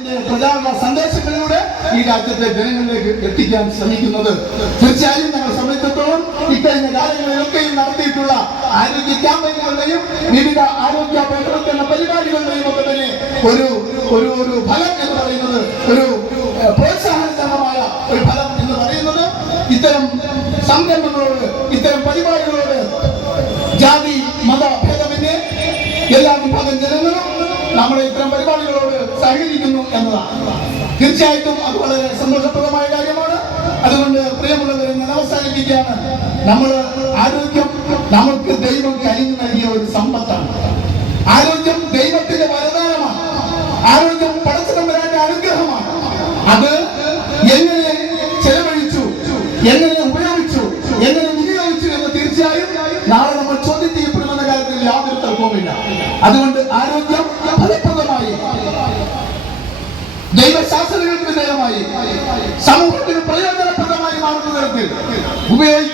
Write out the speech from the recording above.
പ്രചാരണ സന്ദേശങ്ങളിലൂടെ ഈ രാജ്യത്തെ ജനങ്ങളിലേക്ക് എത്തിക്കാൻ ശ്രമിക്കുന്നത്. തീർച്ചയായും ഞങ്ങൾ സംബന്ധിച്ചിടത്തോളം ഇക്കഴിഞ്ഞ കാലങ്ങളിലൊക്കെയും നടത്തിയിട്ടുള്ള ആരോഗ്യ ക്യാമ്പയിനുകളുടെയും വിവിധ ആരോഗ്യ ബോധവൽക്കരണ പരിപാടികളുടെയും ഒക്കെ തന്നെ ഒരു ഒരു ഒരു ഫലം എന്ന് പറയുന്നത് ഒരു പ്രോത്സാഹനജനകമായ ഒരു ഫലം എന്ന് പറയുന്നത് ഇത്തരം സംരംഭങ്ങളോട് ഇത്തരം പരിപാടികളോട് ജാതി മത ഭേദമന്യേ എല്ലാ വിഭാഗം ജനങ്ങളും നമ്മുടെ ഇത്തരം പരിപാടികളോട് സഹകരിക്കുന്നു എന്നതാണ്. തീർച്ചയായിട്ടും അത് വളരെ സന്തോഷപ്രദമായ കാര്യമാണ്. അതുകൊണ്ട് പ്രിയമുള്ളവരെ ഞാൻ അവസാനിപ്പിക്കുകയാണ്. നമ്മൾ ആരോഗ്യം നമുക്ക് ദൈവം കനിഞ്ഞു നൽകിയ ഒരു സമ്പത്താണ്. ആരോഗ്യം ദൈവത്തിന്റെ വരദാനമാണ്. ആരോഗ്യം പടച്ചിടമ്പരാന്റെ അനുഗ്രഹമാണ്. അത് എങ്ങനെ ചെലവഴിച്ചു എങ്ങനെ ഉപയോഗിച്ചു എങ്ങനെ വിനിയോഗിച്ചു എന്ന് തീർച്ചയായും നാളെ നമ്മൾ ചോദ്യം ചെയ്യപ്പെടുമെന്ന കാര്യത്തിൽ യാതൊരു തർക്കവുമില്ല. അതുകൊണ്ട് ആരോഗ്യം ദൈവശാസ്ത്രങ്ങൾക്ക് വിധേയമായി സമൂഹത്തിന് പ്രയോജനപ്രദമായി മാറുന്ന തരത്തിൽ ഉപയോഗിക്കും